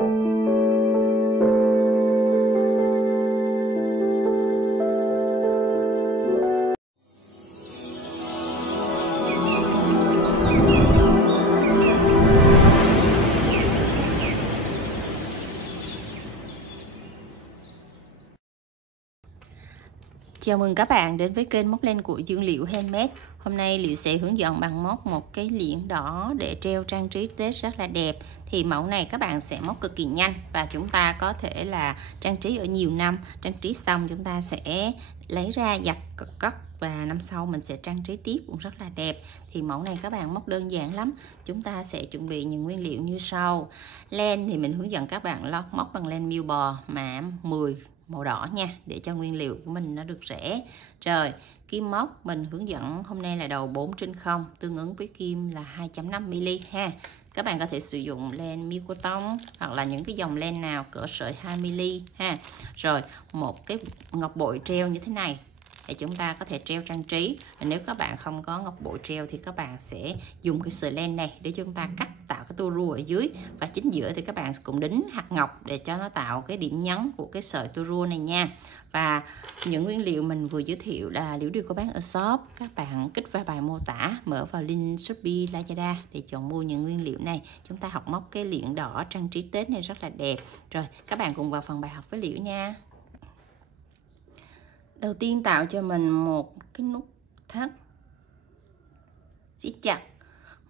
Chào mừng các bạn đến với kênh móc len của Dương Liễu Handmade. Hôm nay Liễu sẽ hướng dẫn bạn móc một cái liễn đỏ để treo trang trí Tết rất là đẹp. Thì mẫu này các bạn sẽ móc cực kỳ nhanh và chúng ta có thể là trang trí ở nhiều năm. Trang trí xong chúng ta sẽ lấy ra giặt cất và năm sau mình sẽ trang trí tiếp cũng rất là đẹp. Thì mẫu này các bạn móc đơn giản lắm. Chúng ta sẽ chuẩn bị những nguyên liệu như sau. Len thì mình hướng dẫn các bạn móc bằng len miêu bò mã 10 màu đỏ nha, để cho nguyên liệu của mình nó được rẻ. Rồi kim móc mình hướng dẫn hôm nay là đầu 4/0, tương ứng với kim là 2.5mm ha. Các bạn có thể sử dụng len miêu cotton hoặc là những cái dòng len nào cỡ sợi 2mm ha. Rồi một cái ngọc bội treo như thế này để chúng ta có thể treo trang trí. Nếu các bạn không có ngọc bội treo thì các bạn sẽ dùng cái sợi len này để chúng ta cắt tạo cái tua rua ở dưới, và chính giữa thì các bạn cũng đính hạt ngọc để cho nó tạo cái điểm nhấn của cái sợi tua rua này nha. Và những nguyên liệu mình vừa giới thiệu là Liễu đều có bán ở shop, các bạn kích vào bài mô tả, mở vào link Shopee, Lazada để chọn mua những nguyên liệu này. Chúng ta học móc cái liễn đỏ trang trí Tết này rất là đẹp. Rồi các bạn cùng vào phần bài học với Liễu nha. Đầu tiên tạo cho mình một cái nút thắt, siết chặt,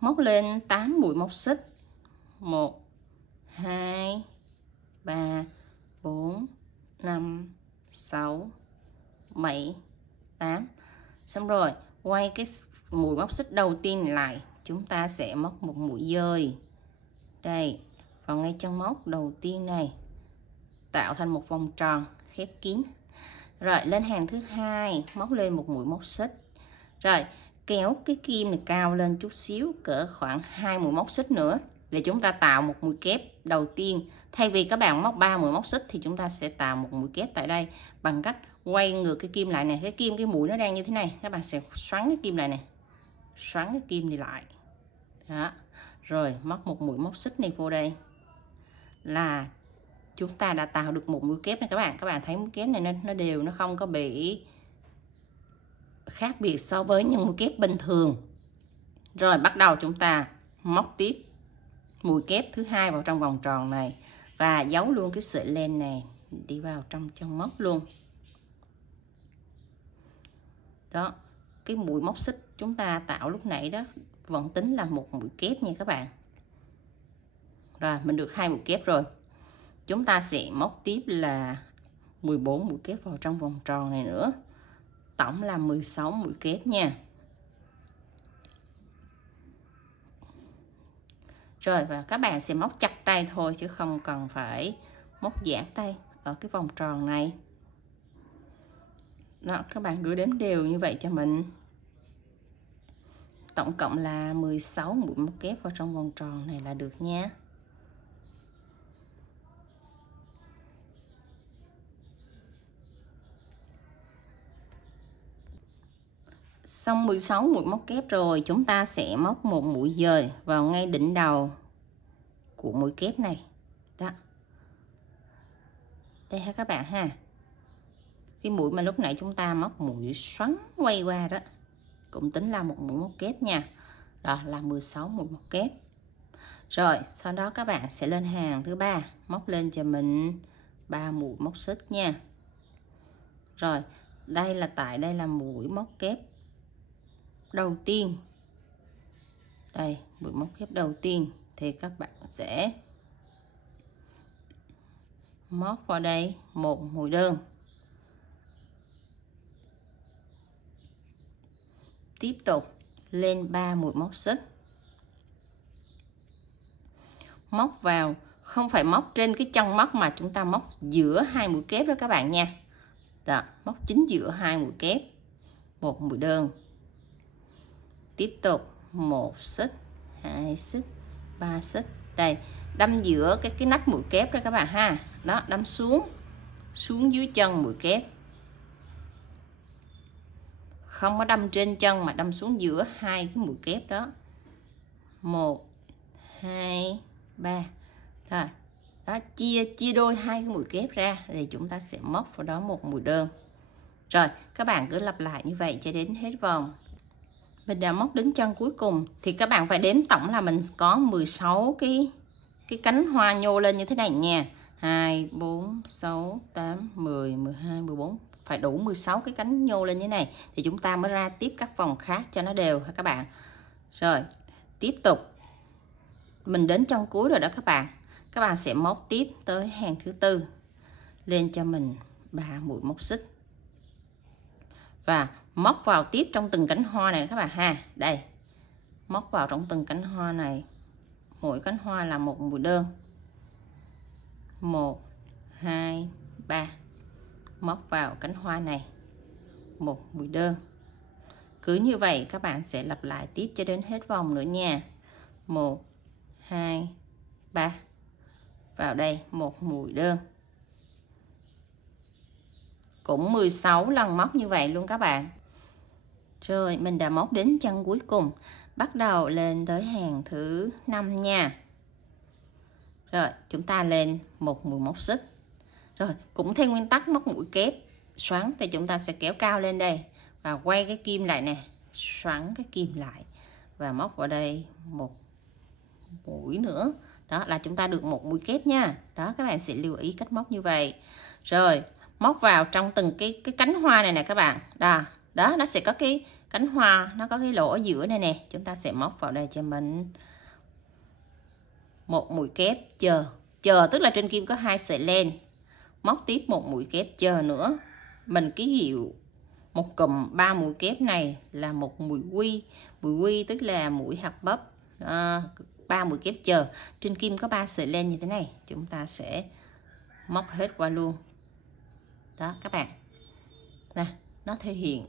móc lên 8 mũi móc xích. 1 2 3 4 5 6 7 8. Xong rồi quay cái mũi móc xích đầu tiên lại, chúng ta sẽ móc một mũi dời đây vào ngay chân móc đầu tiên này, tạo thành một vòng tròn khép kín. Rồi lên hàng thứ hai, móc lên một mũi móc xích. Rồi kéo cái kim này cao lên chút xíu, cỡ khoảng 2 mũi móc xích nữa để chúng ta tạo một mũi kép đầu tiên. Thay vì các bạn móc 3 mũi móc xích thì chúng ta sẽ tạo một mũi kép tại đây bằng cách quay ngược cái kim lại này. Cái mũi nó đang như thế này, các bạn sẽ xoắn cái kim lại này, xoắn cái kim này lại đó. Rồi móc một mũi móc xích này vô đây là chúng ta đã tạo được một mũi kép này các bạn thấy mũi kép này nó đều, nó không có bị khác biệt so với những mũi kép bình thường. Rồi bắt đầu chúng ta móc tiếp mũi kép thứ hai vào trong vòng tròn này và giấu luôn cái sợi len này đi vào trong chân móc luôn đó. Cái mũi móc xích chúng ta tạo lúc nãy đó vẫn tính là một mũi kép nha các bạn. Rồi mình được 2 mũi kép rồi, chúng ta sẽ móc tiếp là 14 mũi kép vào trong vòng tròn này nữa, tổng là 16 mũi kép nha. Rồi và các bạn sẽ móc chặt tay thôi chứ không cần phải móc giãn tay ở cái vòng tròn này đó. Các bạn cứ đếm đều như vậy cho mình, tổng cộng là 16 mũi móc kép vào trong vòng tròn này là được nha. Xong 16 mũi móc kép rồi, chúng ta sẽ móc một mũi dời vào ngay đỉnh đầu của mũi kép này đó. Đây ha các bạn ha, cái mũi mà lúc nãy chúng ta móc mũi xoắn quay qua đó cũng tính là một mũi móc kép nha. Rồi là 16 mũi móc kép. Rồi sau đó các bạn sẽ lên hàng thứ ba, móc lên cho mình 3 mũi móc xích nha. Rồi đây là mũi móc kép đầu tiên, đây mũi móc kép đầu tiên thì các bạn sẽ móc vào đây một mũi đơn, tiếp tục lên 3 mũi móc xích, móc vào, không phải móc trên cái chân móc mà chúng ta móc giữa hai mũi kép đó các bạn nha đó, móc chính giữa hai mũi kép, một mũi đơn, tiếp tục 1 xích, 2 xích, 3 xích, đây đâm giữa cái nách mũi kép đó các bạn ha đó, đâm xuống dưới chân mũi kép, không có đâm trên chân mà đâm xuống giữa hai cái mũi kép đó. 1 2 3 rồi Đó, chia đôi hai cái mũi kép ra thì chúng ta sẽ móc vào đó một mũi đơn. Rồi các bạn cứ lặp lại như vậy cho đến hết vòng. Mình đã móc đến chân cuối cùng thì các bạn phải đếm tổng là mình có 16 cái cánh hoa nhô lên như thế này nha. 2 4 6 8 10 12 14, phải đủ 16 cái cánh nhô lên như thế này thì chúng ta mới ra tiếp các vòng khác cho nó đều ha các bạn. Rồi tiếp tục, mình đến chân cuối rồi đó các bạn. Các bạn sẽ móc tiếp tới hàng thứ tư, lên cho mình 3 mũi móc xích và móc vào tiếp trong từng cánh hoa này các bạn ha. Đây, móc vào trong từng cánh hoa này, mỗi cánh hoa là một mũi đơn. 1 2 3, móc vào cánh hoa này một mũi đơn. Cứ như vậy các bạn sẽ lặp lại tiếp cho đến hết vòng nữa nha. 1 2 3, vào đây một mũi đơn. Cũng 16 lần móc như vậy luôn các bạn. Rồi mình đã móc đến chân cuối cùng, bắt đầu lên tới hàng thứ 5 nha. Rồi chúng ta lên một mũi móc xích. Rồi cũng theo nguyên tắc móc mũi kép xoắn thì chúng ta sẽ kéo cao lên đây và quay cái kim lại nè, xoắn cái kim lại và móc vào đây một mũi nữa. Đó là chúng ta được một mũi kép nha. Đó, các bạn sẽ lưu ý cách móc như vậy. Rồi móc vào trong từng cái cánh hoa này nè các bạn. Đó, nó sẽ có cái cánh hoa, nó có cái lỗ ở giữa này nè. Chúng ta sẽ móc vào đây cho mình một mũi kép chờ, tức là trên kim có 2 sợi len. Móc tiếp một mũi kép chờ nữa. Mình ký hiệu một cụm 3 mũi kép này là một mũi quy. Mũi quy tức là mũi hạt bắp. 3 mũi kép chờ. Trên kim có 3 sợi len như thế này, chúng ta sẽ móc hết qua luôn. Đó các bạn. Nè, nó thể hiện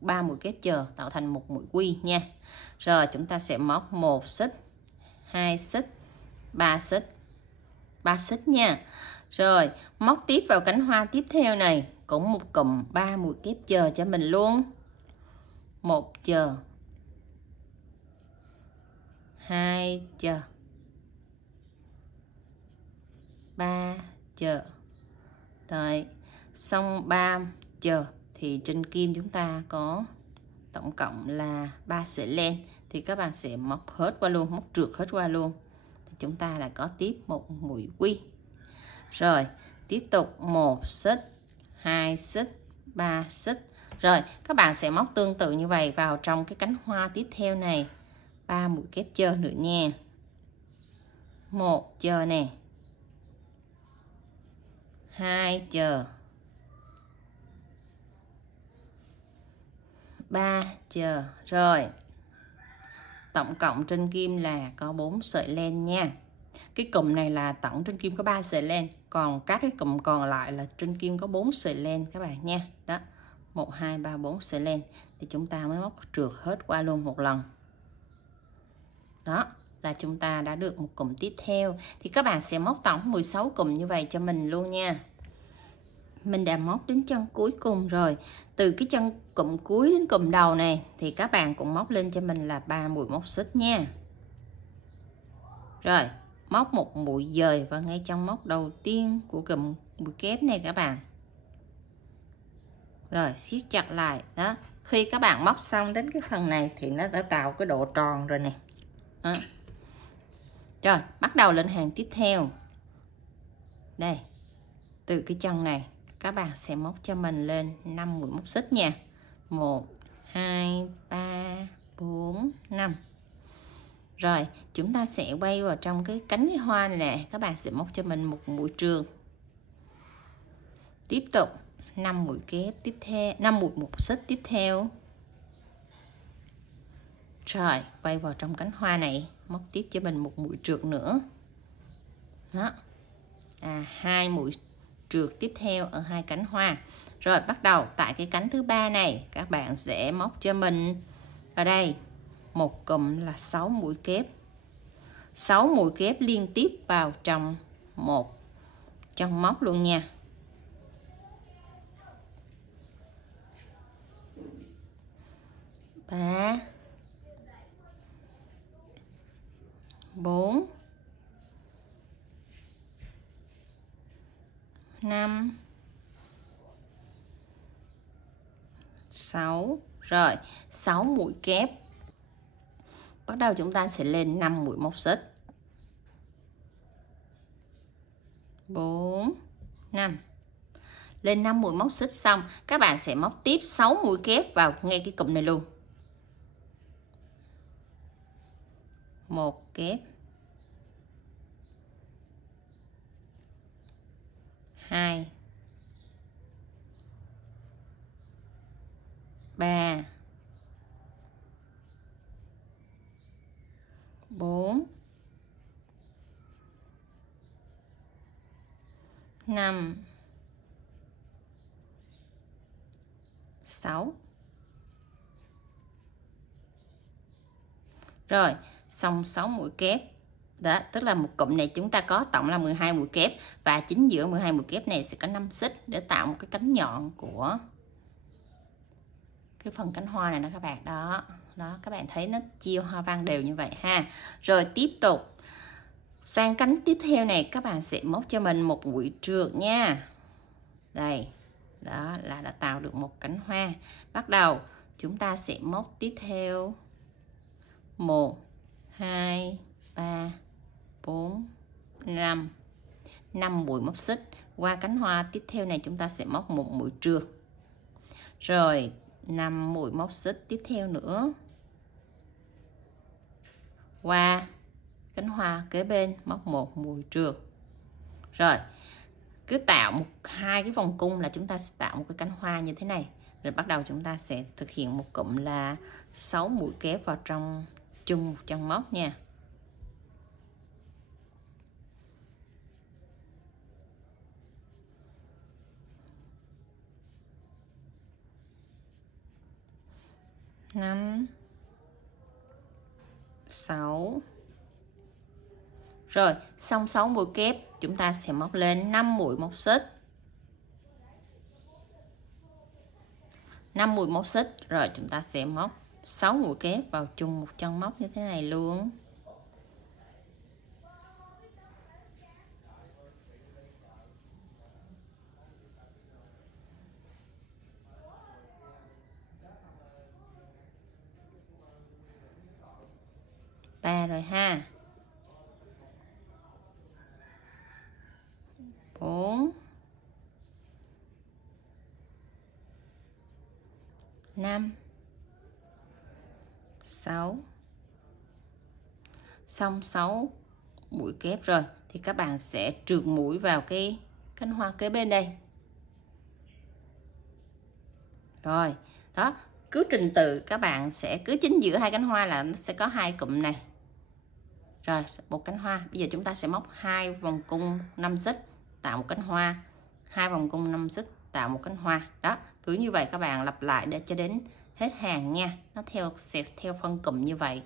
3 mũi kép chờ tạo thành một mũi quy nha. Rồi chúng ta sẽ móc 1 xích, 2 xích, 3 xích. 3 xích nha. Rồi móc tiếp vào cánh hoa tiếp theo này, cũng một cụm 3 mũi kép chờ cho mình luôn. 1 chờ, 2 chờ, 3 chờ. Rồi xong 3 chờ thì trên kim chúng ta có tổng cộng là 3 sợi len thì các bạn sẽ móc hết qua luôn, móc trượt hết qua luôn thì chúng ta lại có tiếp một mũi quy. Rồi tiếp tục 1 xích, 2 xích, 3 xích. Rồi các bạn sẽ móc tương tự như vậy vào trong cái cánh hoa tiếp theo này, 3 mũi kép chờ nữa nha. 1 chờ nè, 2 chờ, 3 chờ. Rồi tổng cộng trên kim là có 4 sợi len nha. Cái cụm này là tổng trên kim có 3 sợi len, còn các cái cụm còn lại là trên kim có 4 sợi len các bạn nha. Đó, 1 2 3 4 sợi len thì chúng ta mới móc trượt hết qua luôn một lần. Đó là chúng ta đã được một cụm tiếp theo. Thì các bạn sẽ móc tổng 16 cụm như vậy cho mình luôn nha. Mình đã móc đến chân cuối cùng rồi. Từ cái chân cụm cuối đến cụm đầu này thì các bạn cũng móc lên cho mình là 3 mũi móc xích nha. Rồi móc một mũi dời vào ngay trong móc đầu tiên của cụm mũi kép này các bạn. Rồi siết chặt lại. Đó, khi các bạn móc xong đến cái phần này thì nó đã tạo cái độ tròn rồi nè. Đó. Rồi bắt đầu lên hàng tiếp theo. Đây, từ cái chân này các bạn sẽ móc cho mình lên 5 mũi móc xích nha. 1 2 3 4 5. Rồi chúng ta sẽ quay vào trong cái cánh cái hoa này nè, các bạn sẽ móc cho mình một mũi trường. Tiếp tục 5 mũi kép tiếp theo, 5 mũi móc xích tiếp theo. Rồi quay vào trong cánh hoa này, móc tiếp cho mình một mũi trượt nữa. Đó. 2 mũi trượt tiếp theo ở hai cánh hoa. Rồi bắt đầu tại cái cánh thứ 3 này, các bạn sẽ móc cho mình ở đây một cụm là 6 mũi kép. 6 mũi kép liên tiếp vào trong một chân móc luôn nha. Ba, 4, 5 6. Rồi 6 mũi kép. Bắt đầu chúng ta sẽ lên 5 mũi móc xích. 4 5. Lên 5 mũi móc xích xong, các bạn sẽ móc tiếp 6 mũi kép vào ngay cái cụm này luôn. 1 kép, 2 3 4 5 6. Rồi, xong 6 mũi kép. Đó, tức là một cụm này chúng ta có tổng là 12 mũi kép và chính giữa 12 mũi kép này sẽ có 5 xích để tạo một cái cánh nhọn của cái phần cánh hoa này đó các bạn. Đó, các bạn thấy nó chia hoa văn đều như vậy ha. Rồi tiếp tục sang cánh tiếp theo này, các bạn sẽ móc cho mình một mũi trượt nha. Đây, đó là đã tạo được một cánh hoa. Bắt đầu chúng ta sẽ móc tiếp theo 1 2 3 4 5 mũi móc xích. Qua cánh hoa tiếp theo này chúng ta sẽ móc một mũi trượt. Rồi 5 mũi móc xích tiếp theo nữa. Qua cánh hoa kế bên móc một mũi trượt. Rồi cứ tạo hai cái vòng cung là chúng ta sẽ tạo một cái cánh hoa như thế này. Rồi bắt đầu chúng ta sẽ thực hiện một cụm là 6 mũi kép vào trong chung một chân móc nha. Năm 6. Rồi xong 6 mũi kép chúng ta sẽ móc lên 5 mũi móc xích. 5 mũi móc xích rồi chúng ta sẽ móc 6 mũi kép vào chung một chân móc như thế này luôn. Ba rồi ha. 4 5 6. Xong 6 mũi kép rồi thì các bạn sẽ trượt mũi vào cái cánh hoa kế bên đây. Rồi, đó, cứ trình tự các bạn sẽ cứ chính giữa hai cánh hoa là nó sẽ có hai cụm này. Rồi, một cánh hoa. Bây giờ chúng ta sẽ móc 2 vòng cung 5 xích tạo một cánh hoa, 2 vòng cung 5 xích tạo một cánh hoa. Đó, cứ như vậy các bạn lặp lại để cho đến hết hàng nha. Nó sẽ theo phân cụm như vậy.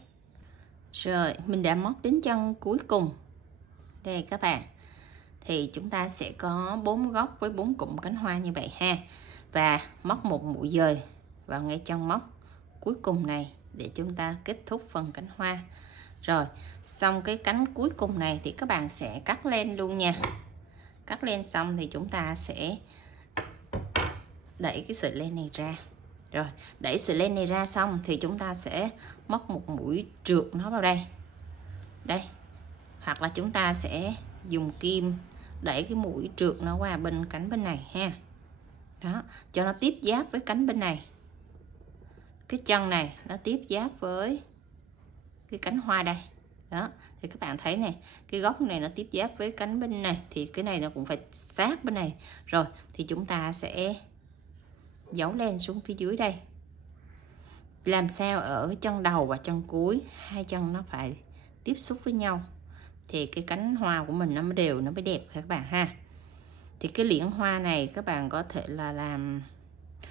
Rồi, mình đã móc đến chân cuối cùng. Đây các bạn. Thì chúng ta sẽ có 4 góc với 4 cụm cánh hoa như vậy ha. Và móc một mũi dời vào ngay chân móc cuối cùng này để chúng ta kết thúc phần cánh hoa. Rồi, xong cái cánh cuối cùng này thì các bạn sẽ cắt len luôn nha. Cắt len xong thì chúng ta sẽ đẩy cái sợi len này ra. Rồi, đẩy sợi len này ra xong thì chúng ta sẽ móc một mũi trượt nó vào đây. Đây. Hoặc là chúng ta sẽ dùng kim đẩy cái mũi trượt nó qua bên cánh bên này ha. Đó, cho nó tiếp giáp với cánh bên này. Cái chân này nó tiếp giáp với cái cánh hoa đây. Đó, thì các bạn thấy này, cái góc này nó tiếp giáp với cánh bên này thì cái này nó cũng phải sát bên này. Rồi, thì chúng ta sẽ giấu len xuống phía dưới đây. Làm sao ở chân đầu và chân cuối hai chân nó phải tiếp xúc với nhau thì cái cánh hoa của mình nó mới đều, nó mới đẹp các bạn ha. Thì cái liễn hoa này các bạn có thể là làm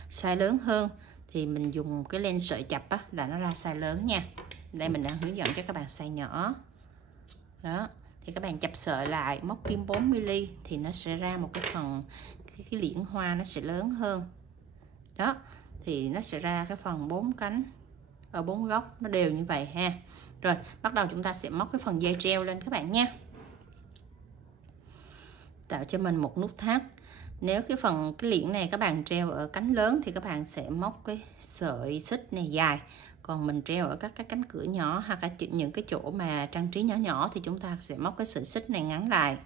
size lớn hơn thì mình dùng cái len sợi chập á, là nó ra size lớn nha. Đây mình đang hướng dẫn cho các bạn size nhỏ. Đó, thì các bạn chập sợi lại, móc kim 4mm thì nó sẽ ra một cái phần cái liễn hoa nó sẽ lớn hơn. Đó, thì nó sẽ ra cái phần 4 cánh ở 4 góc nó đều như vậy ha. Rồi, bắt đầu chúng ta sẽ móc cái phần dây treo lên các bạn nha. Tạo cho mình một nút thắt Nếu cái liễn này các bạn treo ở cánh lớn thì các bạn sẽ móc cái sợi xích này dài. Còn mình treo ở các cái cánh cửa nhỏ hoặc là những cái chỗ mà trang trí nhỏ nhỏ thì chúng ta sẽ móc cái sợi xích này ngắn lại.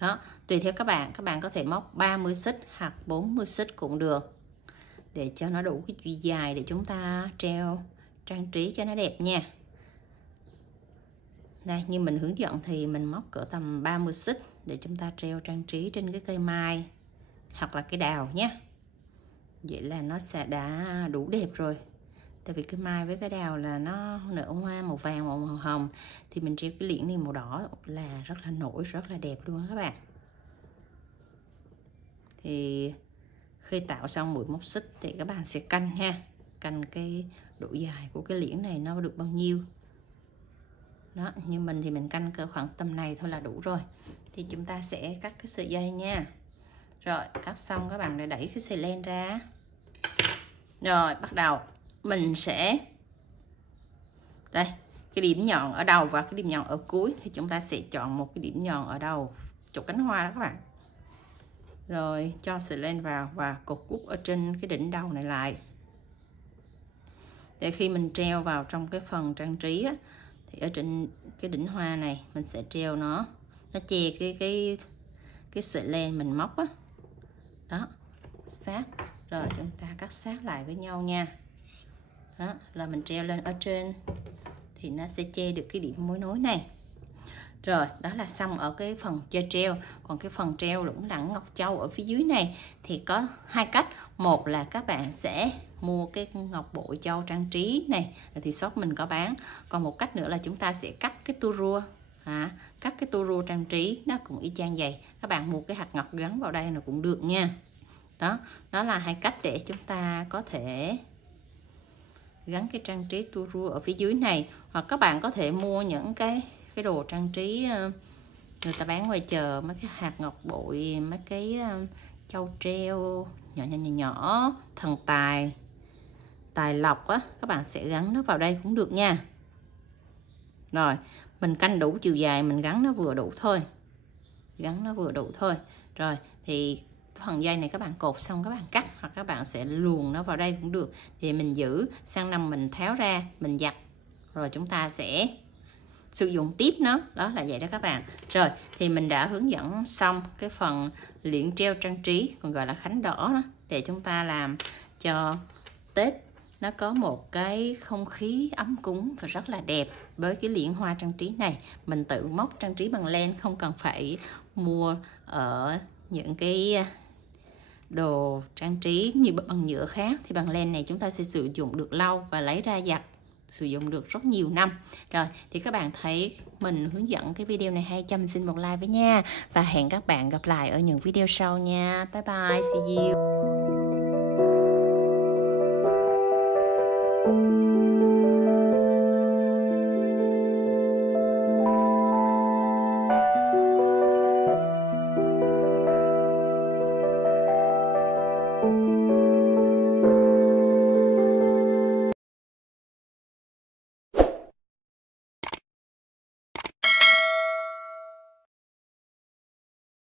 Đó, tùy theo các bạn có thể móc 30 xích hoặc 40 xích cũng được. Để cho nó đủ cái chiều dài để chúng ta treo trang trí cho nó đẹp nha. Đây, như mình hướng dẫn thì mình móc cỡ tầm 30 xích để chúng ta treo trang trí trên cái cây mai hoặc là cây đào nhé. Vậy là nó sẽ đã đủ đẹp rồi. Tại vì cái mai với cái đào là nó nở hoa màu vàng, màu hồng, thì mình treo cái liễn này màu đỏ là rất là nổi, rất là đẹp luôn các bạn. Thì khi tạo xong mũi móc xích thì các bạn sẽ canh ha, canh cái độ dài của cái liễn này nó được bao nhiêu. Đó, như mình thì mình canh cỡ khoảng tầm này thôi là đủ rồi. Thì chúng ta sẽ cắt cái sợi dây nha. Rồi, cắt xong các bạn lại đẩy cái sợi len ra. Rồi, bắt đầu mình sẽ đây, cái điểm nhọn ở đầu và cái điểm nhọn ở cuối thì chúng ta sẽ chọn một cái điểm nhọn ở đầu chỗ cánh hoa đó các bạn. Rồi cho sợi len vào và cột úp ở trên cái đỉnh đầu này lại. Để khi mình treo vào trong cái phần trang trí á, thì ở trên cái đỉnh hoa này mình sẽ treo nó che cái sợi len mình móc á. Đó, sát. Rồi chúng ta cắt sát lại với nhau nha. Đó, là mình treo lên ở trên thì nó sẽ che được cái điểm mối nối này. Rồi, đó là xong ở cái phần chơi treo. Còn cái phần treo lủng lẳng ngọc châu ở phía dưới này thì có hai cách. Một là các bạn sẽ mua cái ngọc bội châu trang trí này thì shop mình có bán. Còn một cách nữa là chúng ta sẽ cắt cái tua rua. Cắt cái tua rua trang trí nó cũng y chang vậy. Các bạn mua cái hạt ngọc gắn vào đây là cũng được nha. Đó là hai cách để chúng ta có thể gắn cái trang trí tua rua ở phía dưới này. Hoặc các bạn có thể mua những cái đồ trang trí người ta bán ngoài chợ, mấy cái hạt ngọc bội, mấy cái châu treo nhỏ, thần tài lộc á, các bạn sẽ gắn nó vào đây cũng được nha. Rồi mình canh đủ chiều dài, mình gắn nó vừa đủ thôi. Rồi thì phần dây này các bạn cột xong các bạn cắt, hoặc các bạn sẽ luồn nó vào đây cũng được. Thì mình giữ sang năm mình tháo ra, mình giặt rồi chúng ta sẽ sử dụng tiếp nó. Đó là vậy đó các bạn. Rồi thì mình đã hướng dẫn xong cái phần liễn treo trang trí, còn gọi là khánh đỏ đó, để chúng ta làm cho Tết nó có một cái không khí ấm cúng và rất là đẹp. Với cái liễn hoa trang trí này mình tự móc trang trí bằng len, không cần phải mua ở những cái đồ trang trí như bằng nhựa khác. Thì bằng len này chúng ta sẽ sử dụng được lâu và lấy ra giặt sử dụng được rất nhiều năm. Rồi thì các bạn thấy mình hướng dẫn cái video này hay, cho mình xin một like với nha. Và hẹn các bạn gặp lại ở những video sau nha. Bye bye, see you.